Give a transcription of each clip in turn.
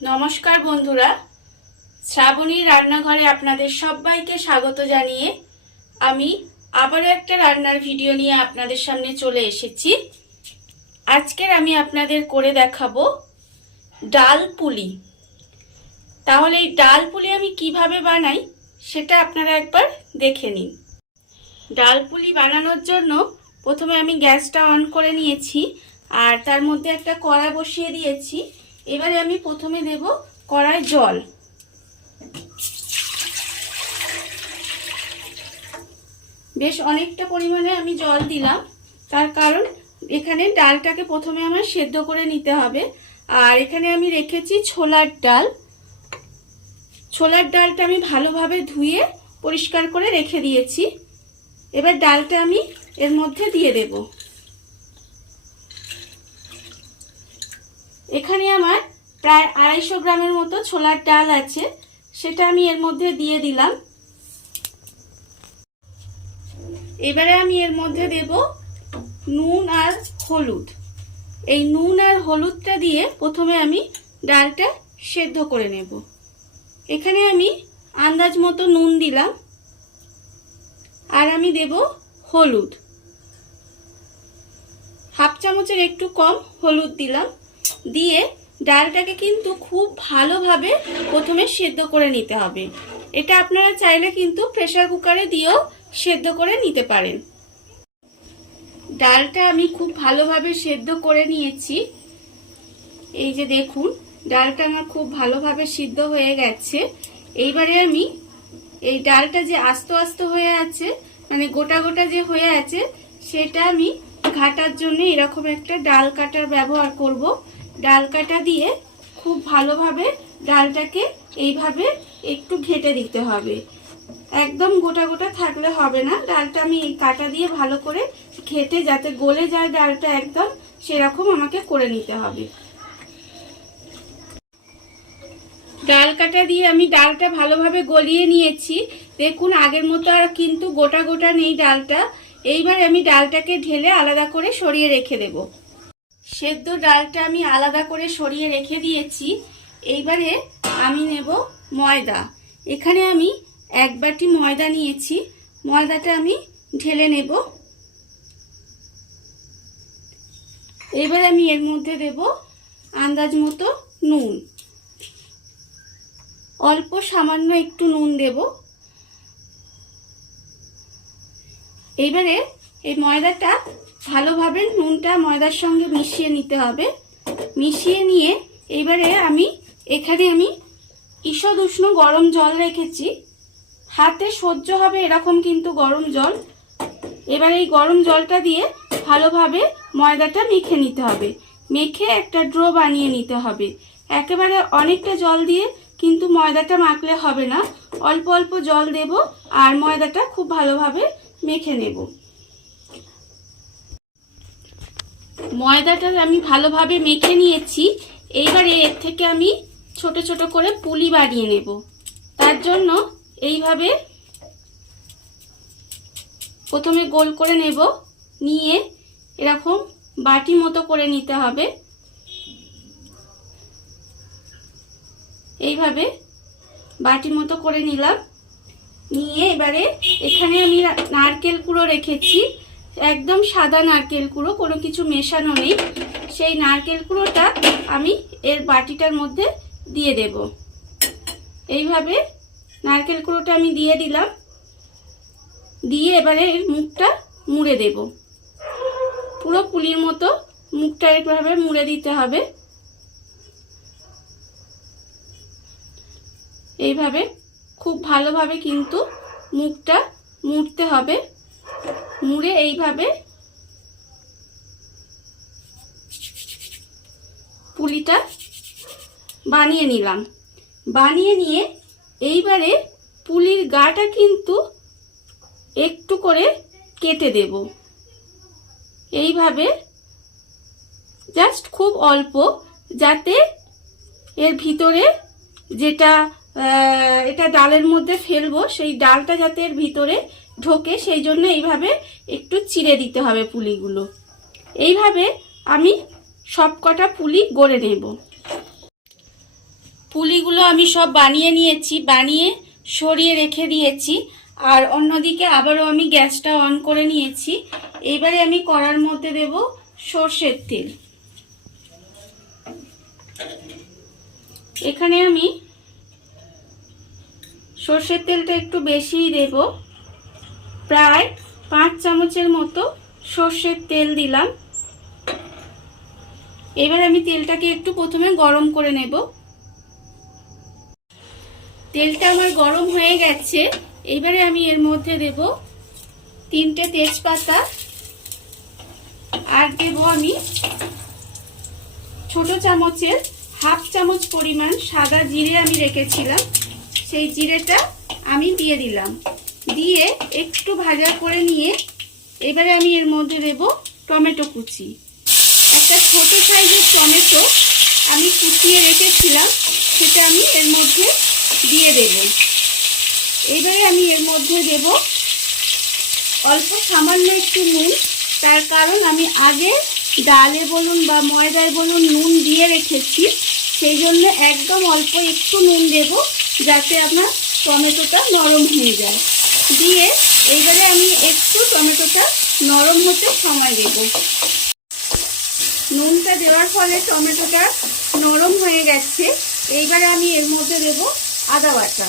নমস্কার বন্ধুরা। শ্রাবণী রান্নাঘরে আপনাদের সবাইকে স্বাগত জানিয়ে আমি আবারও একটা রান্নার ভিডিও নিয়ে আপনাদের সামনে চলে এসেছি। আজকের আমি আপনাদের করে দেখাবো ডাল পুলি। তাহলে এই ডাল পুলি আমি কীভাবে বানাই সেটা আপনারা একবার দেখে নিন। ডাল পুলি বানানোর জন্য প্রথমে আমি গ্যাসটা অন করে নিয়েছি আর তার মধ্যে একটা কড়া বসিয়ে দিয়েছি। এবারে আমি প্রথমে দেব কড়ায় জল। বেশ অনেকটা পরিমাণে আমি জল দিলাম। তার কারণ এখানে ডালটাকে প্রথমে আমার সেদ্ধ করে নিতে হবে। আর এখানে আমি রেখেছি ছোলার ডাল। ছোলার ডালটা আমি ভালোভাবে ধুয়ে পরিষ্কার করে রেখে দিয়েছি। এবার ডালটা আমি এর মধ্যে দিয়ে দেব। এখানে আমার প্রায় আড়াইশো গ্রামের মতো ছোলার ডাল আছে। সেটা আমি এর মধ্যে দিয়ে দিলাম। এবারে আমি এর মধ্যে দেব নুন আর হলুদ। এই নুন আর হলুদটা দিয়ে প্রথমে আমি ডালটা সেদ্ধ করে নেব। এখানে আমি আন্দাজ মতো নুন দিলাম। আর আমি দেব হলুদ। হাফ চামচের একটু কম হলুদ দিলাম। দিয়ে ডালটাকে কিন্তু খুব ভালোভাবে প্রথমে সেদ্ধ করে নিতে হবে। এটা আপনারা চাইলে কিন্তু প্রেসার কুকারে দিয়েও সেদ্ধ করে নিতে পারেন। ডালটা আমি খুব ভালোভাবে সেদ্ধ করে নিয়েছি। এই যে দেখুন, ডালটা আমার খুব ভালোভাবে সিদ্ধ হয়ে গেছে। এইবারে আমি এই ডালটা যে আস্ত আস্ত হয়ে আছে মানে গোটা গোটা যে হয়ে আছে, সেটা আমি ঘাটার জন্য এরকম একটা ডাল কাটার ব্যবহার করব। ডাল কাটা দিয়ে খুব ভালোভাবে ডালটাকে এইভাবে একটু ঘেটে দিতে হবে। একদম গোটা গোটা থাকলে হবে না। ডালটা আমি কাটা দিয়ে ভালো করে ঘেটে যাতে গলে যায় ডালটা একদম, সেরকম আমাকে করে নিতে হবে। ডাল কাটা দিয়ে আমি ডালটা ভালোভাবে গলিয়ে নিয়েছি। দেখুন, আগের মতো আর কিন্তু গোটা গোটা নেই ডালটা। এইবার আমি ডালটাকে ঢেলে আলাদা করে সরিয়ে রেখে দেব। সেদ্ধ ডালটা আমি আলাদা করে সরিয়ে রেখে দিয়েছি। এইবারে আমি নেব ময়দা। এখানে আমি এক বাটি ময়দা নিয়েছি। ময়দাটা আমি ঢেলে নেব। এবার আমি এর মধ্যে দেব আন্দাজ মতো নুন। অল্প সামান্য একটু নুন দেব। এইবারে এই ময়দাটা ভালোভাবে নুনটা ময়দার সঙ্গে মিশিয়ে নিতে হবে। মিশিয়ে নিয়ে এবারে আমি এখানে আমি ঈষদ উষ্ণ গরম জল রেখেছি। হাতে সহ্য হবে এরকম কিন্তু গরম জল। এবার এই গরম জলটা দিয়ে ভালোভাবে ময়দাটা মেখে নিতে হবে। মেখে একটা ড্রো বানিয়ে নিতে হবে। একেবারে অনেকটা জল দিয়ে কিন্তু ময়দাটা মাখলে হবে না। অল্প অল্প জল দেব আর ময়দাটা খুব ভালোভাবে মেখে নেব। ময়দাটা আমি ভালোভাবে মেখে নিয়েছি। এইবারে এর থেকে আমি ছোট ছোট করে পুলি বানিয়ে নেব। তার জন্য এইভাবে প্রথমে গোল করে নেব। নিয়ে এরকম বাটি মতো করে নিতে হবে। এইভাবে বাটি মতো করে নিলাম। নিয়ে এবারে এখানে আমি নারকেল কুড়ো রেখেছি। একদম সাদা নারকেল কুড়ো, কোনো কিছু মেশানো নেই। সেই নারকেল কুড়োটা আমি এর বাটিটার মধ্যে দিয়ে দেব। এইভাবে নারকেল কুড়োটা আমি দিয়ে দিলাম। দিয়ে এবারে এর মুখটা মুড়ে দেব। পুরো পুলির মতো মুখটা এইভাবে মুড়ে দিতে হবে। এইভাবে খুব ভালোভাবে কিন্তু মুখটা মুড়তে হবে। মুড়ে এইভাবে পুলিটা বানিয়ে নিলাম। বানিয়ে নিয়ে এইবারে পুলির গাটা কিন্তু একটু করে কেটে দেব। এইভাবে জাস্ট খুব অল্প যাতে এর ভিতরে যেটা এটা ডালের মধ্যে ফেলব, সেই ডালটা যাতে এর ভিতরে ঢোকে, সেই জন্য এইভাবে একটু চিড়ে দিতে হবে পুলিগুলো। এইভাবে আমি সব কটা পুলি গড়ে নেব। পুলিগুলো আমি সব বানিয়ে নিয়েছি, বানিয়ে সরিয়ে রেখে দিয়েছি। আর অন্যদিকে আবারও আমি গ্যাসটা অন করে নিয়েছি। এবারে আমি কড়ার মধ্যে দেব সর্ষের তেল। এখানে আমি সর্ষের তেলটা একটু বেশিই দেব। প্রায় পাঁচ চামচের মতো সর্ষের তেল দিলাম। এবার আমি তেলটাকে একটু প্রথমে গরম করে নেব। তেলটা আমার গরম হয়ে গেছে। এবারে আমি এর মধ্যে দেব তিনটে তেজপাতা। আর দেব আমি ছোট চামচের হাফ চামচ পরিমাণ সাদা জিরে আমি রেখেছিলাম। সেই জিরেটা আমি দিয়ে দিলাম। দিয়ে একটু ভাজা করে নিয়ে এবারে আমি এর মধ্যে দেব টমেটো কুচি। একটা ছোট সাইজের টমেটো আমি কুচিয়ে রেখেছিলাম, সেটা আমি এর মধ্যে দিয়ে দেব। এইবারে আমি এর মধ্যে দেব অল্প সামান্য একটু নুন। তার কারণ আমি আগে ডালে বলুন বা ময়দায় বলুন নুন দিয়ে রেখেছি, সেই জন্য একদম অল্প একটু নুন দেব যাতে আপনার টমেটোটা নরম হয়ে যায়। দিয়ে এইবারে আমি একটু টমেটোটা নরম হতে সময় দেব। নুনটা দেওয়ার ফলে টমেটোটা নরম হয়ে গেছে। এইবারে আমি এর মধ্যে দেব আদা বাটা।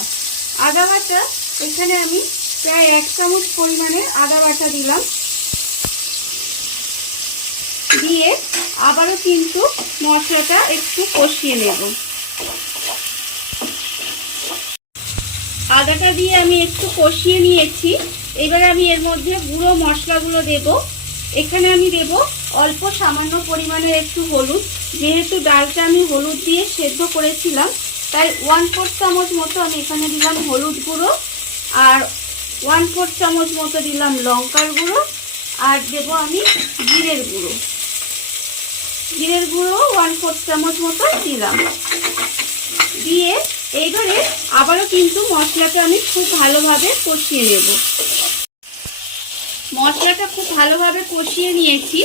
আদা বাটা, এখানে আমি প্রায় এক চামচ পরিমাণে আদা বাটা দিলাম। দিয়ে আবারও কিন্তু মশলাটা একটু কষিয়ে নেব। আদাটা দিয়ে আমি একটু কষিয়ে নিয়েছি। এবারে আমি এর মধ্যে গুঁড়ো মশলাগুলো দেব। এখানে আমি দেব অল্প সামান্য পরিমাণের একটু হলুদ। যেহেতু ডালটা আমি হলুদ দিয়ে সেদ্ধ করেছিলাম, তাই ওয়ান ফোর চামচ মতো আমি এখানে দিলাম হলুদ গুঁড়ো আর ওয়ান ফোর চামচ মতো দিলাম লঙ্কার গুঁড়ো আর দেব আমি জিরের গুঁড়ো। জিরের গুঁড়ো ওয়ান ফোর চামচ মতো দিলাম। দিয়ে এইবারে আবারও কিন্তু মশলাটা আমি খুব ভালোভাবে কষিয়ে নেব। মশলাটা খুব ভালোভাবে কষিয়ে নিয়েছি।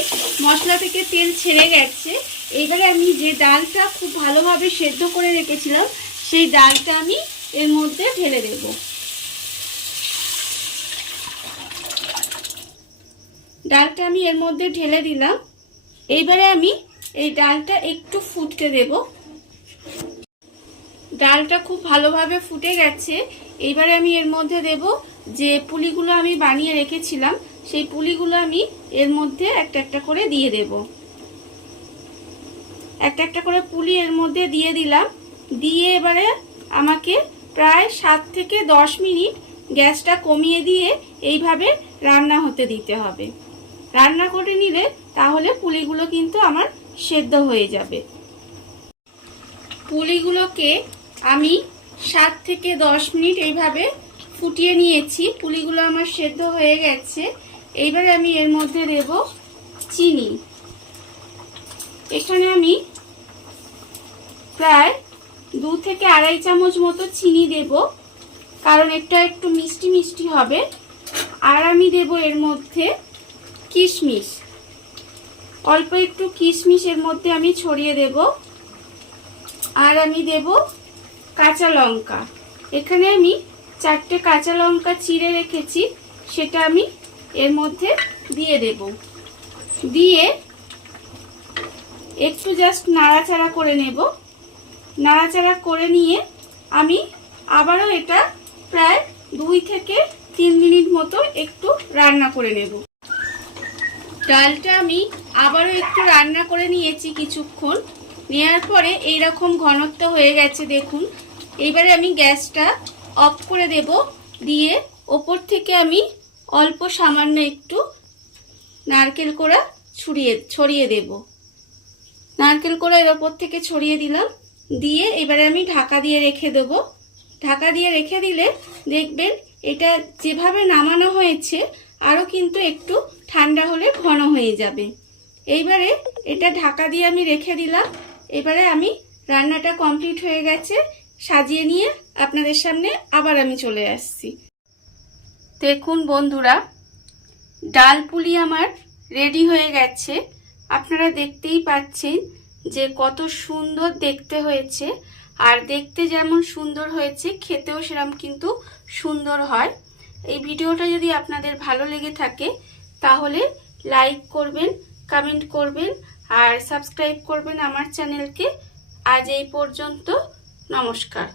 মশলা থেকে তেল ছেড়ে গেছে। এইবারে আমি যে ডালটা খুব ভালোভাবে সেদ্ধ করে রেখেছিলাম, সেই ডালটা আমি এর মধ্যে ঢেলে দেব। ডালটা আমি এর মধ্যে ঢেলে দিলাম। এইবারে আমি এই ডালটা একটু ফুটতে দেব। ডালটা খুব ভালোভাবে ফুটে গেছে। এইবারে আমি এর মধ্যে দেব যে পুলিগুলো আমি বানিয়ে রেখেছিলাম, সেই পুলিগুলো আমি এর মধ্যে একটা একটা করে দিয়ে দেব। একটা একটা করে পুলি এর মধ্যে দিয়ে দিলাম। দিয়ে এবারে আমাকে প্রায় সাত থেকে দশ মিনিট গ্যাসটা কমিয়ে দিয়ে এইভাবে রান্না হতে দিতে হবে। রান্না করে নিলে তাহলে পুলিগুলো কিন্তু আমার সেদ্ধ হয়ে যাবে। পুলিগুলোকে আমি সাত থেকে দশ মিনিট এইভাবে ফুটিয়ে নিয়েছি। পুলিগুলো আমার সেদ্ধ হয়ে গেছে। এইবারে আমি এর মধ্যে দেব চিনি। এখানে আমি প্রায় দু থেকে আড়াই চামচ মতো চিনি দেব, কারণ এটা একটু মিষ্টি মিষ্টি হবে। আর আমি দেব এর মধ্যে কিশমিশ। অল্প একটু কিশমিশ এর মধ্যে আমি ছড়িয়ে দেব। আর আমি দেব কাঁচা লঙ্কা। এখানে আমি চারটে কাঁচা লঙ্কা চিড়ে রেখেছি, সেটা আমি এর মধ্যে দিয়ে দেব। দিয়ে একটু জাস্ট নাড়াচাড়া করে নেব। নাড়াচাড়া করে নিয়ে আমি আবারও এটা প্রায় দুই থেকে তিন মিনিট মতো একটু রান্না করে নেব। ডালটা আমি আবারও একটু রান্না করে নিয়েছি কিছুক্ষণ। নেওয়ার পরে এই রকম ঘনত্ব হয়ে গেছে, দেখুন। এইবারে আমি গ্যাসটা অফ করে দেব দিয়ে ওপর থেকে আমি অল্প সামান্য একটু নারকেল কোড়া ছড়িয়ে ছড়িয়ে দেব। নারকেল কোড়া এর ওপর থেকে ছড়িয়ে দিলাম। দিয়ে এবারে আমি ঢাকা দিয়ে রেখে দেব। ঢাকা দিয়ে রেখে দিলে দেখবেন এটা যেভাবে নামানো হয়েছে, আরও কিন্তু একটু ঠান্ডা হলে ঘন হয়ে যাবে। এইবারে এটা ঢাকা দিয়ে আমি রেখে দিলাম। এবারে আমি রান্নাটা কমপ্লিট হয়ে গেছে। সাজিয়ে নিয়ে আপনাদের সামনে আবার আমি চলে আসছি। দেখুন বন্ধুরা, ডাল পুলি আমার রেডি হয়ে গেছে। আপনারা দেখতেই পাচ্ছেন যে কত সুন্দর দেখতে হয়েছে। আর দেখতে যেমন সুন্দর হয়েছে, খেতেও সেরকম কিন্তু সুন্দর হয়। এই ভিডিওটা যদি আপনাদের ভালো লেগে থাকে, তাহলে লাইক করবেন, কমেন্ট করবেন, আর সাবস্ক্রাইব করবেন আমার চ্যানেলকে। আজ এই পর্যন্ত নমস্কার